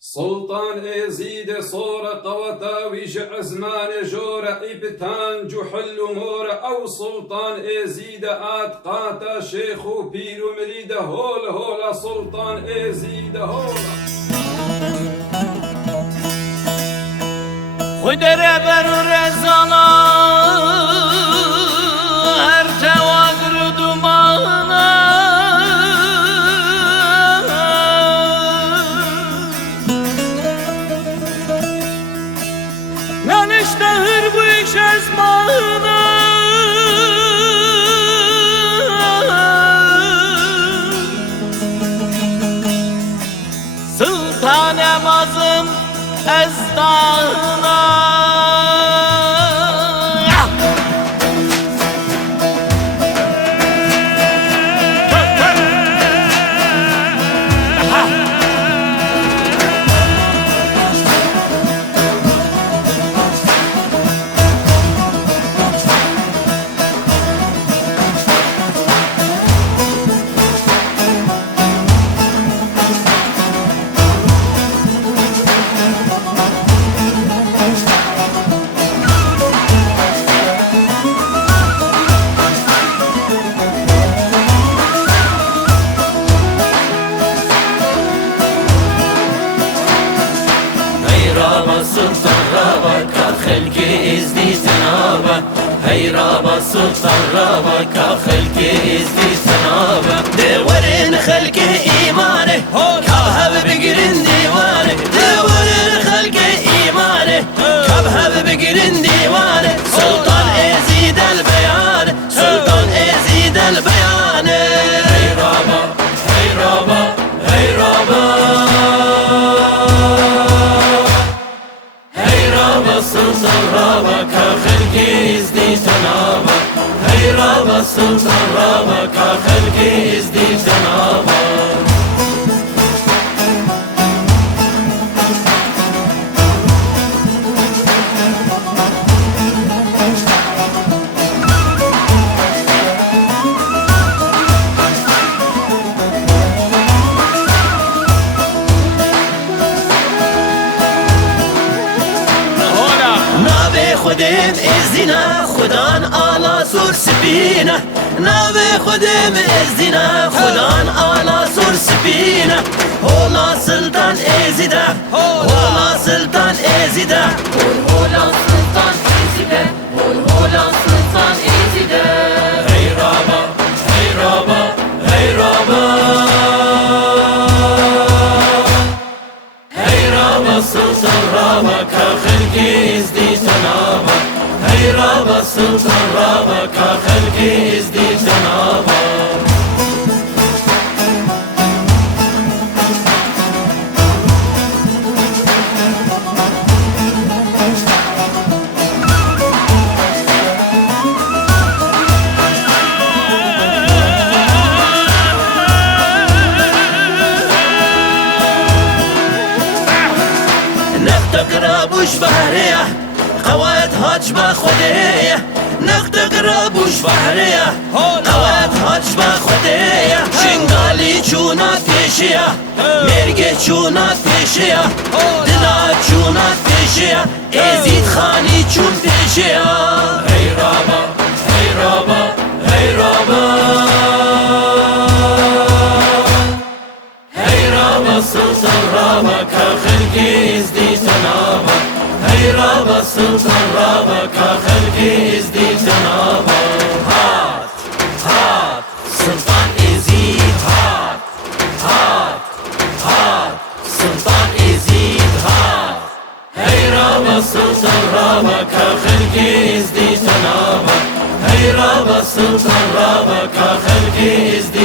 سلطان ازيد صورة قوتاويج عزمان جورة ابتان جحل مورة او سلطان ازيد قاتا شيخ بير مريد هولا سلطان ازيد هولا خود ربر و رزالا هر تواگر دمانا نالشته هر بویش از مانا سلطان مازم از دانا سلطان رابا كخلق ازدي تنابا هي رابا سلطان رابا كخلق ازدي تنابا دورن خلق ايمانه كهب بقرن ديوانه دورن خلق ايمانه كهب بقرن ديوانه سلطان ازيد البيان سلطان ازيد البيان هي رابا هي رابا هي رابا سلطان رابا كخلق ازدي تنابا هي رابا سلطان رابا كخلق ازدي تنابا خودم ازدینا خدان آلا سور سپینه ناوی خودم ازدینا خدان آلا سور سپینه هولا سلطان ازیده هولا سلطان ازیده هولا سلطان ازیده هولا سلطان ازیده هی رابا هی رابا هی رابا هی رابا سلطان رابا كخلق ازدي تنابا هي رابا سلطان رابا كخلق ازدي تنابا قرابوش بحريه قواعد هاج بخوديه نقد قرابوش بحريه قواعد هاج بخوديه شنگالی چونات پیشیه مرگه چونات پیشیه دلا چونات پیشیه ازید خانی چون پیشیه هی رابا هی رابا هی رابا هی رابا سلطان رابا كخلق ازدي تنابا هي رابا سلطان رابا كخلق ازدي تنابا هات هات سلطان ازيد هات هات هات سلطان ازيد هات هي رابا سلطان رابا كخلق ازدي تنابا هي رابا سلطان رابا كخلق ازدي